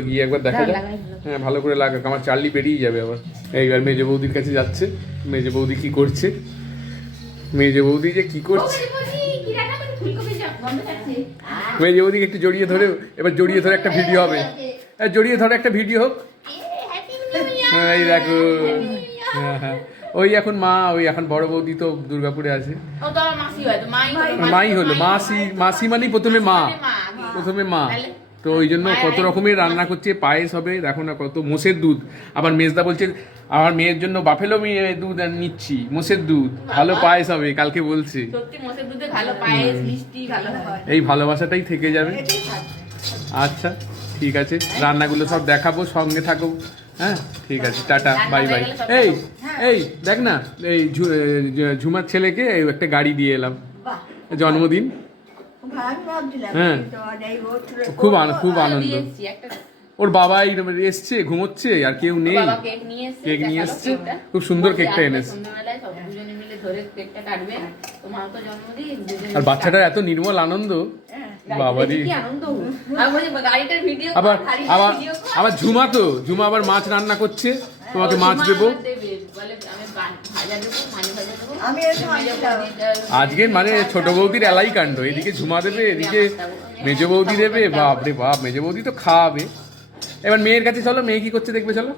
গিয়ে একবার দেখা যাক। হ্যাঁ ভালো করে লাগাক। আমার চার্লি বেরিয়ে যাবে আবার। এইবার মেজে বৌদির কাছে যাচ্ছে। মেজে বৌদি কি করছে? মেজে বৌদি যে কি করছে? মেজে বৌদিকে একটু জড়িয়ে ধরে এবার জড়িয়ে ধরে একটা ভিডিও হবে। জড়িয়ে ধরে একটা ভিডিও হোক। হ্যাঁ, এই দেখো। হ্যাঁ হ্যাঁ। ওই এখন মা ওই এখন বড় বৌদি তো দুর্গাপুরে আছে। মাই হলো, মাসি মাসি মানেই প্রথমে মা। প্রথমে মা? তো ওই জন্য কত রকমের রান্না করছে পায়েস হবে দেখো না কত মোষের দুধ। আবার মেজদা বলছে আমার মেয়ের জন্য বাফেলো মেয়ে দুধ আর নিচ্ছি মোষের দুধ। ভালো পায়েস হবে কালকে বলছে। হয়। এই ভালোবাসাটাই থেকে যাবে। আচ্ছা ঠিক আছে রান্নাগুলো সব দেখাবো সঙ্গে থাকো। হ্যাঁ ঠিক আছে টাটা বাই বাই। এই এই দেখ না এই ঝুমার ছেলেকে একটা গাড়ি দিয়ে এলাম। জন্মদিন। হ্যাঁ। খুব আন- খুব আনন্দ। ওর বাবাই এসছে ঘুমোচ্ছে আর কেউ নেই। কেক নিয়ে এসছে। খুব সুন্দর কেকটা এনেছে। সন্ধ্যাবেলায় সব দুজনে মিলে ধরে কেকটা কাটবে। তোমার তো জন্মদিন দুজনে আর বাচ্চাটার এত নির্মল আনন্দ। বাবারি। আনন্দ গাড়িটার ভিডিও আবার আবার আবার ঝুমা তো ঝুমা আবার মাছ রান্না করছে। তোমাকে মাছ দেবো। বলে আমি বা- ভাজা দেবো মাছ ভাজা দেবো আমি এসে মাছ মেজো দিলাম। বৌদিটা- আজকে মানে ছোট বৌদির এলাই কাণ্ড এদিকে ঝুমা দেবে এদিকে মেজ বৌদি দেবে বাপ রে বাপ মেজ বৌদি তো খাওয়াবে এবার মেয়ের কাছে চলো মেয়ে কি করছে দেখবে চলো?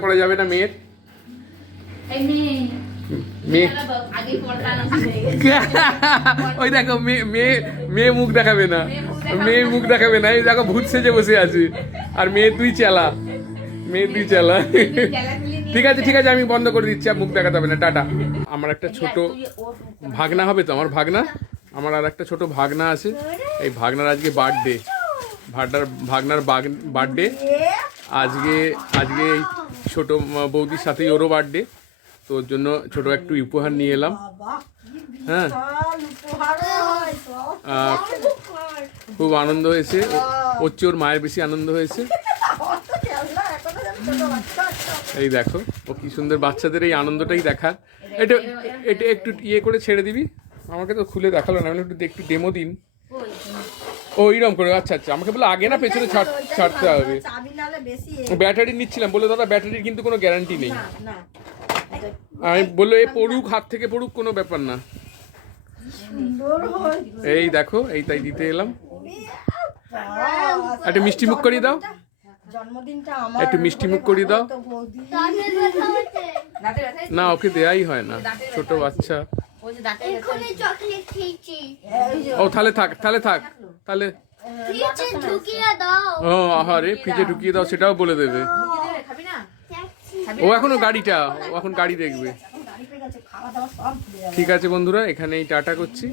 করা যাবে না মেয়ের? ওই দেখো মেয়ে মেয়ে মেয়ে মুখ দেখাবে না। মেয়ে মুখ দেখাবে না। এই দেখো ভূত সেজে বসে আছে। আর মেয়ে তুই চালা। মেয়ে তুই চালা। ঠিক আছে ঠিক আছে, আমি বন্ধ করে দিচ্ছি মুখ দেখাতে হবে না, টাটা। আমার একটা ছোট ভাগনা হবে তো, আমার ভাগনা? আমার আর একটা ছোট ভাগনা আছে, এই ভাগনার আজকে বার্থডে ভাগনার ভাগনার বার্থডে আজকে আজকে এই ছোট বৌদির সাথেই ওরও বার্থডে তো ওর জন্য ছোট একটু উপহার নিয়ে এলাম। হ্যাঁ। খুব আনন্দ হয়েছে। ওর চেয়ে ওর মায়ের বেশি আনন্দ হয়েছে। এই দেখো, ও কি সুন্দর বাচ্চাদের এই আনন্দটাই দেখার। এটা এটা একটু ইয়ে করে ছেড়ে দিবি? আমাকে তো খুলে দেখাল না, আমি একটু একটু ডেমো দিন। ও এইরকম করে আচ্ছা আচ্ছা আমাকে বলে আগে না পেছনে ছাড়, ছাড়তে হবে। ব্যাটারি নিচ্ছিলাম বলে দাদা, ব্যাটারির কিন্তু কোনো গ্যারান্টি নেই। আমি বলল, এ পড়ুক, হাত থেকে পড়ুক, কোনো ব্যাপার না। এই দেখো, এই তাই দিতে এলাম। একটা মিষ্টি মুখ করিয়ে দাও। জন্মদিনটা আমার একটু মিষ্টি মুখ করিয়ে দাও। না ওকে দেয়াই হয় না। ছোট বাচ্চা। ওই যে দাঁতে ব্যথা চকলেট খেয়েছি। ও তাহলে থাক তাহলে থাক। তাহলে ফ্রিজে ঢুকিয়ে দাও। ও আহারে ফ্রিজে ঢুকিয়ে দাও সেটাও বলে দেবে। ও এখনও গাড়িটা ও এখন গাড়ি দেখবে। গাড়ি পেয়ে গেছে খাওয়া দাওয়া সব ভুলে যাবে ঠিক আছে বন্ধুরা এখানেই টাটা করছি।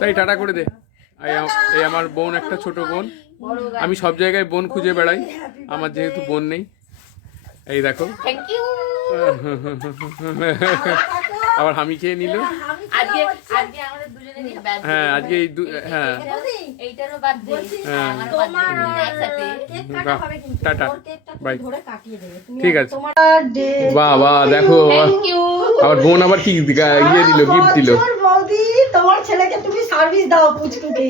তাই টাটা করে দে। এই এই আমার বোন একটা ছোট বোন। আমি সব জায়গায় বোন খুঁজে বেড়াই। আমার যেহেতু বোন নেই। এই দেখো। আবার হামি খেয়ে নিল। আজকে আজকে আমাদের দুজনেরই birthday। হ্যাঁ আজকে এই দু- হ্যাঁ। হ্যাঁ। টাটা। ওর বাই। ধরে কাটিয়ে দেবে। তুমি ঠিক আছে। তোমার ডে বাহ বাহ দেখো। আবার বোন আবার কি ইয়ে দিল গিফট দিল। তোমার ছেলেকে তুমি সার্ভিস দাও পুচকুকে।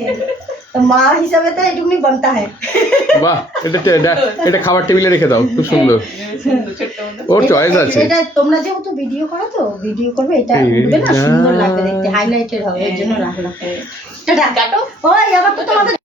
তো মা হিসাবে তো এটুকুনি বানতা হয়। বাহ এটা এটা- এটা খাবার টেবিলে রেখে দাও খুব সুন্দর। ওর চয়েস আছে। এটা তোমরা যেহেতু ভিডিও করো তো ভিডিও করবে এটা উঠবে না সুন্দর লাগবে দেখতে হাইলাইটেড হবে এর জন্য রাখলাম টাটা কাটো। ওই আবার তো তোমাদের